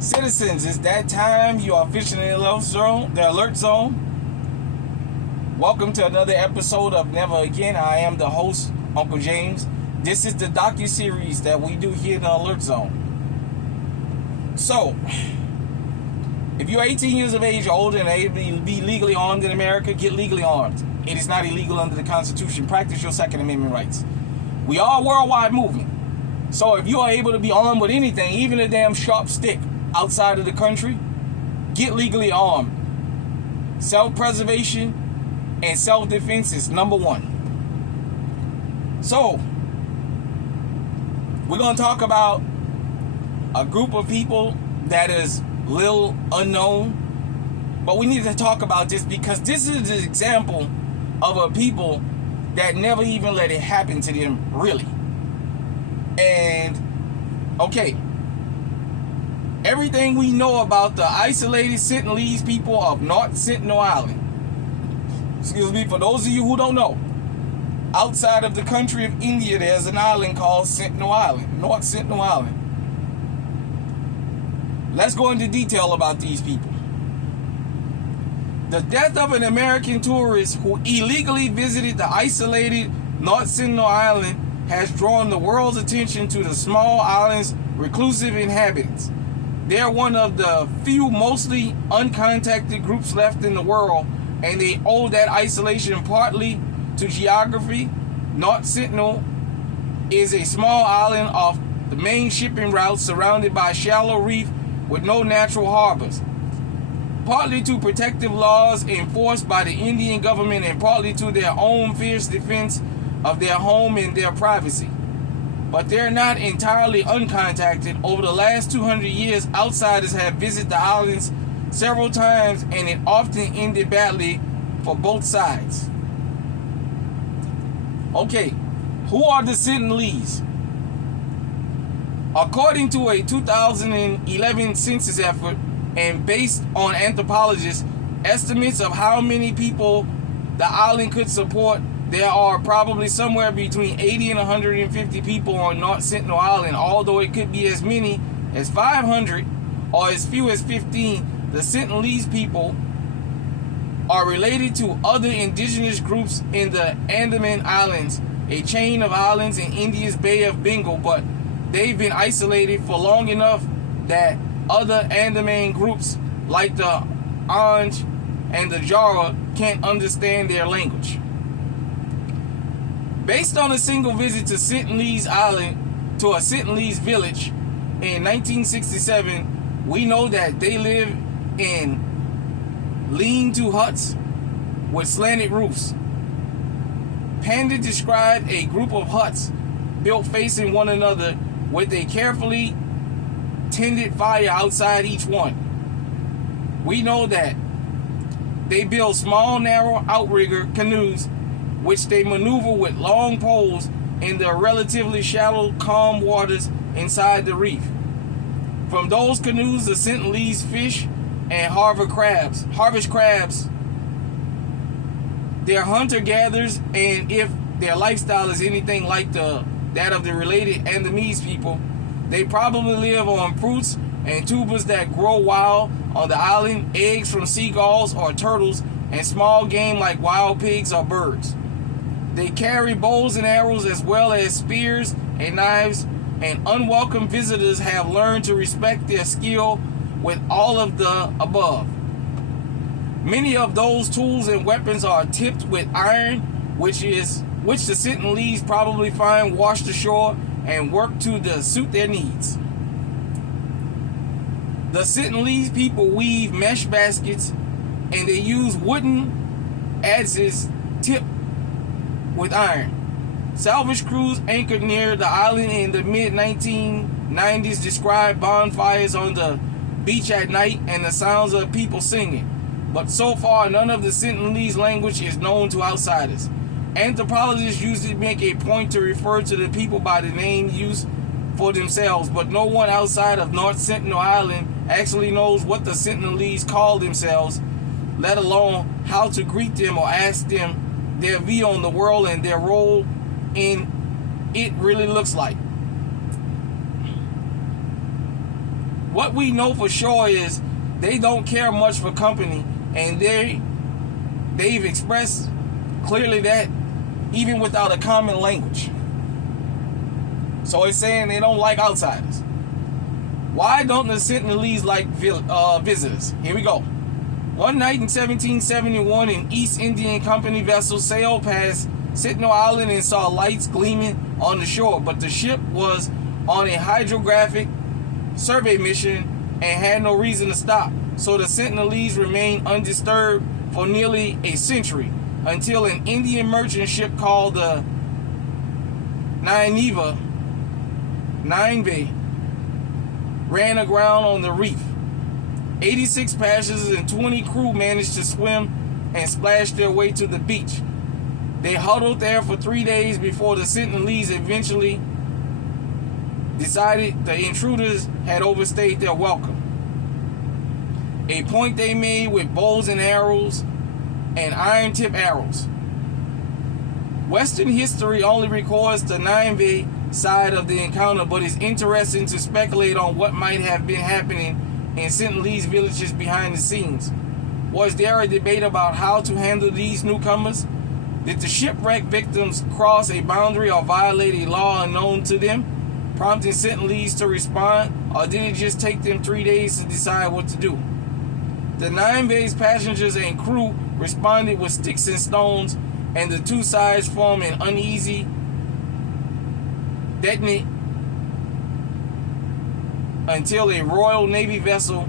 Citizens, it's that time. You are officially in the alert zone. Welcome to another episode of Never Again. I am the host, Uncle James. This is the docu-series that we do here in the alert zone. So, if you're 18 years of age or older and able to be legally armed in America, get legally armed. It is not illegal under the Constitution. Practice your Second Amendment rights. We are a worldwide movement. So if you are able to be armed with anything, even a damn sharp stick outside of the country, get legally armed. Self-preservation and self-defense is number one. So, we're going to talk about a group of people that is little unknown. But we need to talk about this because this is an example of a people that never even let it happen to them, really. And, okay, everything we know about the isolated Sentinelese people of North Sentinel Island. Excuse me, for those of you who don't know, outside of the country of India, there's an island called Sentinel Island, North Sentinel Island. Let's go into detail about these people. The death of an American tourist who illegally visited the isolated North Sentinel Island has drawn the world's attention to the small island's reclusive inhabitants. They're one of the few mostly uncontacted groups left in the world, and they owe that isolation partly to geography. North Sentinel is a small island off the main shipping route surrounded by a shallow reef with no natural harbors. Partly to protective laws enforced by the Indian government and partly to their own fierce defense of their home and their privacy. But they're not entirely uncontacted. Over the last 200 years, outsiders have visited the islands several times, and it often ended badly for both sides. Okay, who are the Sentinelese? According to a 2011 census effort and based on anthropologists' estimates of how many people the island could support, there are probably somewhere between 80 and 150 people on North Sentinel Island, although it could be as many as 500 or as few as 15. The Sentinelese people are related to other indigenous groups in the Andaman Islands, a chain of islands in India's Bay of Bengal, but they've been isolated for long enough that other Andaman groups like the Anj and the Jara can't understand their language. Based on a single visit to Sentinelese Island, to a Sentinelese village in 1967, we know that they live in lean-to huts with slanted roofs. Panda described a group of huts built facing one another with a carefully tended fire outside each one. We know that they build small, narrow outrigger canoes which they maneuver with long poles in the relatively shallow, calm waters inside the reef. From those canoes, the Sentinelese fish and harvest crabs. They're hunter-gatherers, and if their lifestyle is anything like that of the related Andamese people, they probably live on fruits and tubers that grow wild on the island, eggs from seagulls or turtles, and small game like wild pigs or birds. They carry bows and arrows as well as spears and knives, and unwelcome visitors have learned to respect their skill with all of the above. Many of those tools and weapons are tipped with iron, which the Sentinelese probably find washed ashore and work to suit their needs. The Sentinelese people weave mesh baskets, and they use wooden adzes tipped with iron. Salvage crews anchored near the island in the mid-1990s described bonfires on the beach at night and the sounds of people singing. But so far, none of the Sentinelese language is known to outsiders. Anthropologists usually make a point to refer to the people by the name used for themselves, but no one outside of North Sentinel Island actually knows what the Sentinelese call themselves, let alone how to greet them or ask them their view on the world and their role in it really looks like. what we know for sure is they don't care much for company, and they've expressed clearly that even without a common language. So it's saying they don't like outsiders. Why don't the Sentinelese like visitors? Here we go. One night in 1771, an East Indian Company vessel sailed past Sentinel Island and saw lights gleaming on the shore, but the ship was on a hydrographic survey mission and had no reason to stop. So the Sentinelese remained undisturbed for nearly a century until an Indian merchant ship called the Nineveh ran aground on the reef. 86 passengers and 20 crew managed to swim and splash their way to the beach. They huddled there for 3 days before the Sentinelese eventually decided the intruders had overstayed their welcome. A point they made with bows and arrows and iron-tip arrows. Western history only records the Nineveh side of the encounter, but it's interesting to speculate on what might have been happening in Sentinelese villages behind the scenes. Was there a debate about how to handle these newcomers? Did the shipwreck victims cross a boundary or violate a law unknown to them, prompting Sentinelese to respond, or did it just take them 3 days to decide what to do? The Nineveh's passengers and crew responded with sticks and stones, and the two sides formed an uneasy detonate until a Royal Navy vessel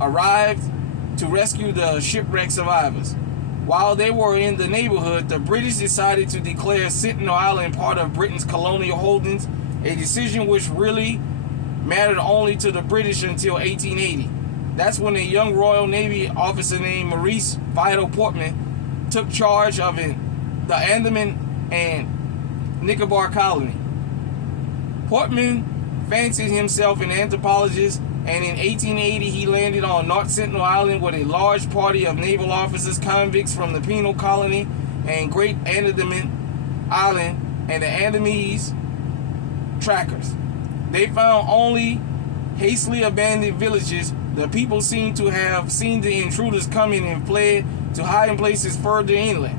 arrived to rescue the shipwreck survivors. While they were in the neighborhood, the British decided to declare Sentinel Island part of Britain's colonial holdings, a decision which really mattered only to the British until 1880. That's when a young Royal Navy officer named Maurice Vital Portman took charge of the Andaman and Nicobar colony. Portman fancied himself an anthropologist, and in 1880 he landed on North Sentinel Island with a large party of naval officers, convicts from the penal colony and Great Andaman Island, and the Andamese trackers. They found only hastily abandoned villages. The people seemed to have seen the intruders coming and fled to hiding places further inland.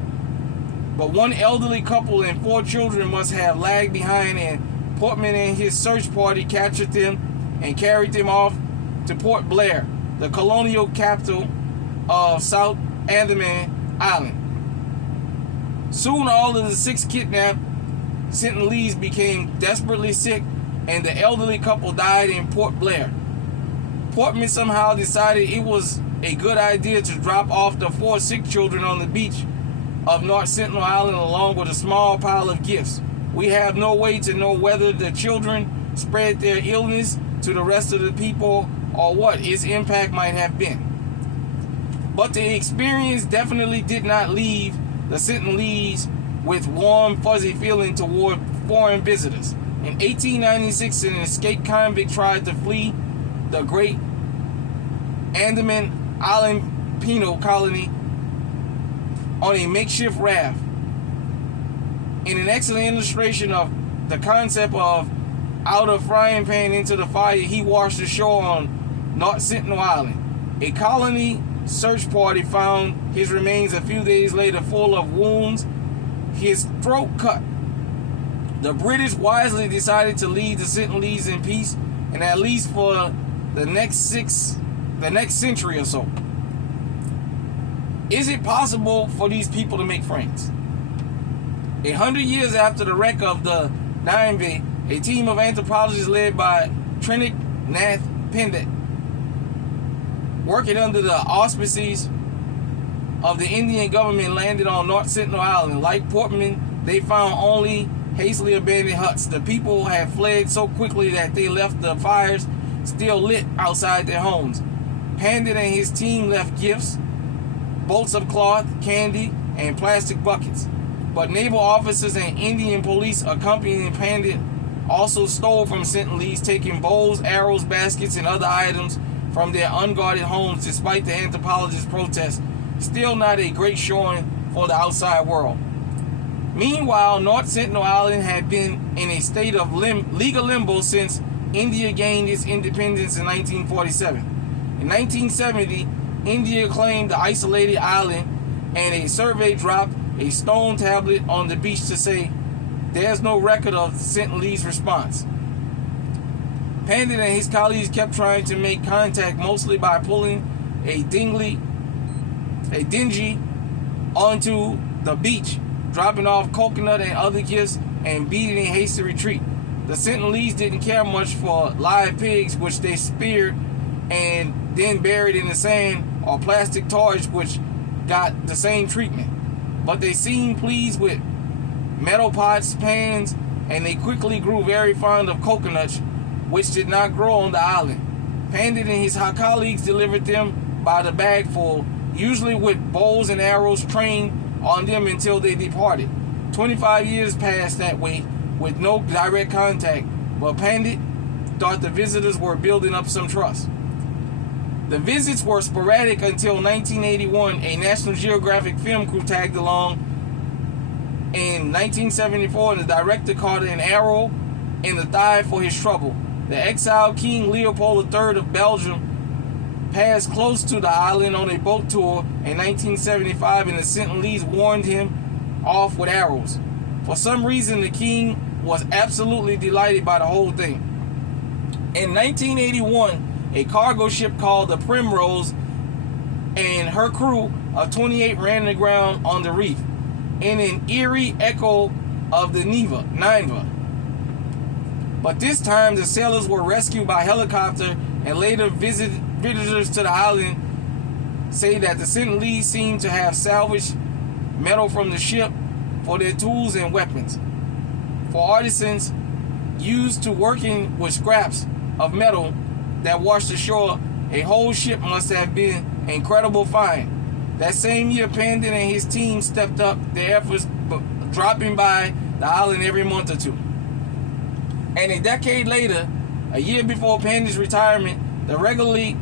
But one elderly couple and 4 children must have lagged behind, and Portman and his search party captured them and carried them off to Port Blair, the colonial capital of South Andaman Island. Soon all of the 6 kidnapped Sentinelese became desperately sick, and the elderly couple died in Port Blair. Portman somehow decided it was a good idea to drop off the 4 sick children on the beach of North Sentinel Island along with a small pile of gifts. We have no way to know whether the children spread their illness to the rest of the people or what its impact might have been. But the experience definitely did not leave the Sentinelese with warm, fuzzy feeling toward foreign visitors. In 1896, an escaped convict tried to flee the Great Andaman Island penal colony on a makeshift raft. In an excellent illustration of the concept of out of frying pan into the fire, he washed ashore on North Sentinel Island. A colony search party found his remains a few days later, full of wounds, his throat cut. The British wisely decided to leave the Sentinelese in peace, and at least for the next century or so. Is it possible for these people to make friends? 100 years after the wreck of the Nineveh, a team of anthropologists led by Trinik Nath Pendit, working under the auspices of the Indian government, landed on North Sentinel Island. Like Portman, they found only hastily abandoned huts. The people had fled so quickly that they left the fires still lit outside their homes. Pandit and his team left gifts, bolts of cloth, candy, and plastic buckets. But naval officers and Indian police accompanying Pandit also stole from Sentinelese, taking bows, arrows, baskets, and other items from their unguarded homes despite the anthropologists' protests. Still not a great showing for the outside world. Meanwhile, North Sentinel Island had been in a state of legal limbo since India gained its independence in 1947. In 1970, India claimed the isolated island, and a survey dropped a stone tablet on the beach to say there's no record of Sentinel's response. Pandit and his colleagues kept trying to make contact, mostly by pulling a dinghy onto the beach, dropping off coconut and other gifts, and beating a hasty retreat. The Sentinelese didn't care much for live pigs, which they speared and then buried in the sand, or plastic toys, which got the same treatment. But they seemed pleased with metal pots, pans, and they quickly grew very fond of coconuts, which did not grow on the island. Pandit and his colleagues delivered them by the bagful, usually with bows and arrows trained on them until they departed. 25 years passed that way with no direct contact, but Pandit thought the visitors were building up some trust. The visits were sporadic until 1981. A National Geographic film crew tagged along in 1974, and the director caught an arrow in the thigh for his trouble. The exiled King Leopold III of Belgium passed close to the island on a boat tour in 1975, and the Sentinelese warned him off with arrows. For some reason, the king was absolutely delighted by the whole thing. In 1981, a cargo ship called the Primrose and her crew of 28 ran aground on the reef in an eerie echo of the Nineveh. But this time, the sailors were rescued by helicopter, and later visitors to the island say that the Sentinelese seemed to have salvaged metal from the ship for their tools and weapons. For artisans used to working with scraps of metal that washed ashore, a whole ship must have been an incredible find. That same year, Pandit and his team stepped up their efforts, dropping by the island every month or two. And a decade later, a year before Pandit's retirement, the regularly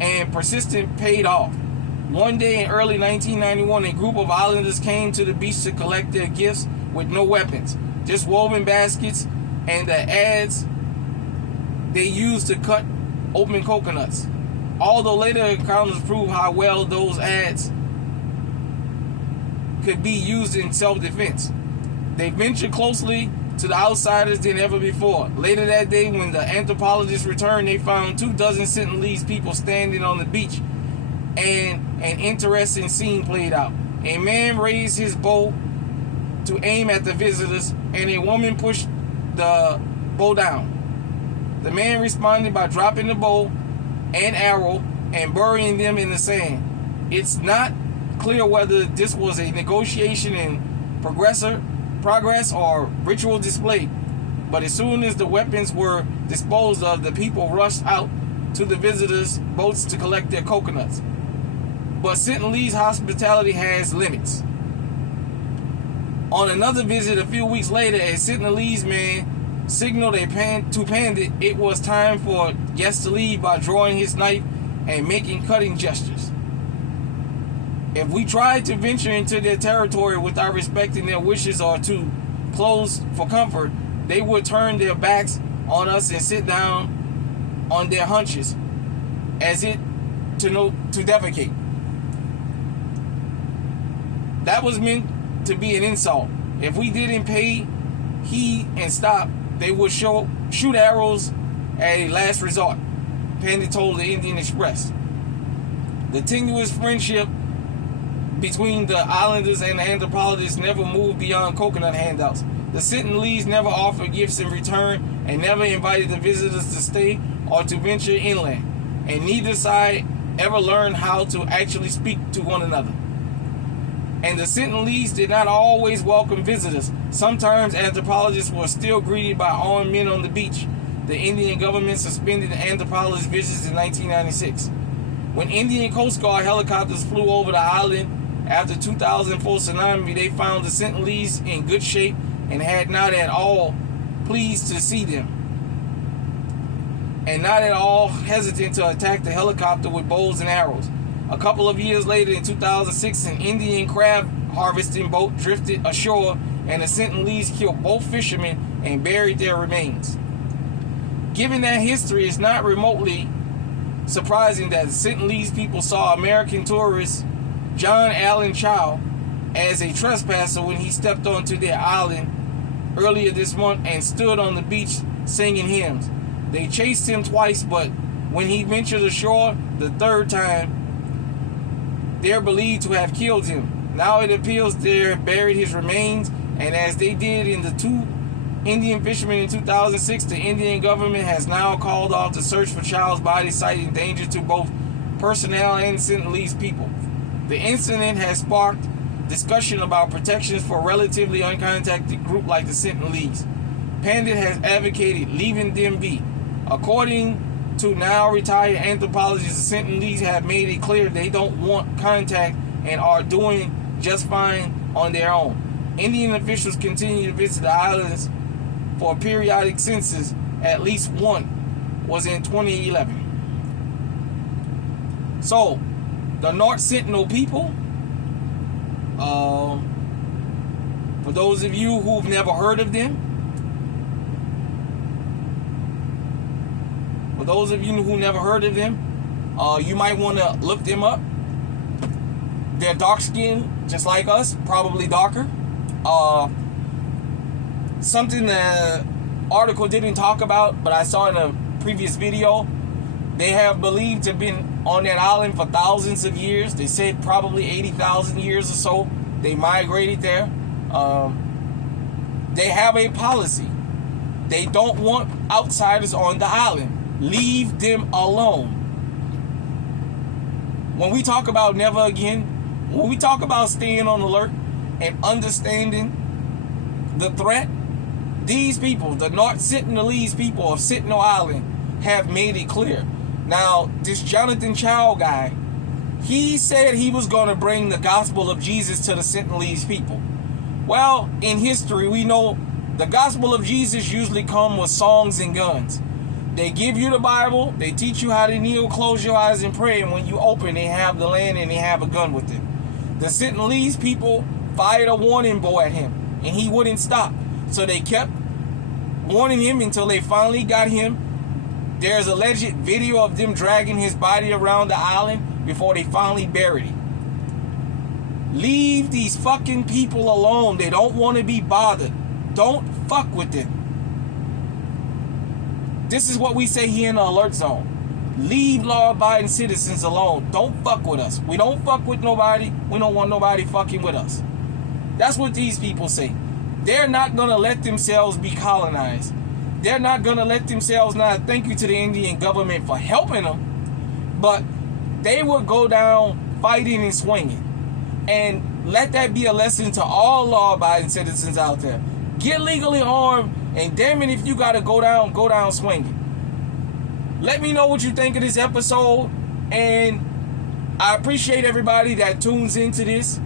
and persistent paid off. One day in early 1991, a group of islanders came to the beach to collect their gifts with no weapons, just woven baskets and the adze they used to cut open coconuts. Although later encounters proved how well those adze could be used in self-defense. They ventured closely to the outsiders than ever before. Later that day, when the anthropologists returned, they found 24 Sentinelese people standing on the beach, and an interesting scene played out. A man raised his bow to aim at the visitors, and a woman pushed the bow down. The man responded by dropping the bow and arrow and burying them in the sand. It's not clear whether this was a negotiation in progress or ritual display, but as soon as the weapons were disposed of, the people rushed out to the visitors' boats to collect their coconuts. But Sentinelese hospitality has limits. On another visit a few weeks later, a Sentinelese man signaled to Pandit it was time for guests to leave by drawing his knife and making cutting gestures. If we tried to venture into their territory without respecting their wishes or to close for comfort, they would turn their backs on us and sit down on their haunches as if to defecate. That was meant to be an insult. If we didn't pay heed and stop, they would shoot arrows at a last resort, Pandit told the Indian Express. The tenuous friendship between the islanders and the anthropologists never moved beyond coconut handouts. The Sentinelese never offered gifts in return and never invited the visitors to stay or to venture inland, and neither side ever learned how to actually speak to one another. And the Sentinelese did not always welcome visitors. Sometimes anthropologists were still greeted by armed men on the beach. The Indian government suspended anthropologist visits in 1996. When Indian Coast Guard helicopters flew over the island after 2004 tsunami, they found the Sentinelese in good shape and had not at all pleased to see them, and not at all hesitant to attack the helicopter with bows and arrows. A couple of years later, in 2006, an Indian crab harvesting boat drifted ashore, and the Sentinelese killed both fishermen and buried their remains. Given that history, it's not remotely surprising that the Sentinelese people saw American tourist John Allen Chow as a trespasser when he stepped onto their island earlier this month and stood on the beach singing hymns. They chased him twice, but when he ventured ashore the third time, they're believed to have killed him. Now it appears they buried his remains, and as they did in the two Indian fishermen in 2006, the Indian government has now called off the search for Chow's body, citing danger to both personnel and Sentinelese people. The incident has sparked discussion about protections for a relatively uncontacted group like the Sentinelese. Pandit has advocated leaving them be. According to now retired anthropologists, the Sentinelese have made it clear they don't want contact and are doing just fine on their own. Indian officials continue to visit the islands for a periodic census. At least one was in 2011. So, the North Sentinel people, for those of you who've never heard of them, you might want to look them up. They're dark skinned, just like us, probably darker. Something the article didn't talk about, but I saw in a previous video, they have believed to have been on that island for thousands of years. They said probably 80,000 years or so. They migrated there. They have a policy. They don't want outsiders on the island. Leave them alone. When we talk about never again, when we talk about staying on alert and understanding the threat, these people, the North Sentinelese people of Sentinel Island, have made it clear. Now, this Jonathan Chow guy, he said he was going to bring the gospel of Jesus to the Sentinelese people. Well, in history, we know the gospel of Jesus usually come with songs and guns. They give you the Bible, they teach you how to kneel, close your eyes and pray, and when you open, they have the land and they have a gun with it. The Sentinelese people fired a warning bow at him, and he wouldn't stop. So they kept warning him until they finally got him. There's alleged video of them dragging his body around the island before they finally buried him. Leave these fucking people alone. They don't want to be bothered. Don't fuck with them. This is what we say here in the alert zone. Leave law-abiding citizens alone. Don't fuck with us. We don't fuck with nobody. We don't want nobody fucking with us. That's what these people say. They're not going to let themselves be colonized. They're not going to let themselves, not thank you to the Indian government for helping them, but they will go down fighting and swinging. And let that be a lesson to all law-abiding citizens out there. Get legally armed, and damn it, if you got to go down swinging. Let me know what you think of this episode, and I appreciate everybody that tunes into this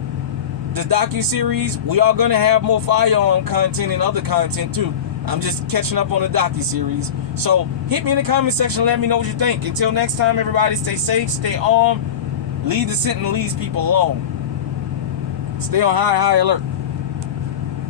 docu-series. We are going to have more firearm content and other content too. I'm just catching up on the docu-series. So hit me in the comment section and let me know what you think. Until next time, everybody, stay safe, stay armed, leave the Sentinelese people alone. Stay on high alert.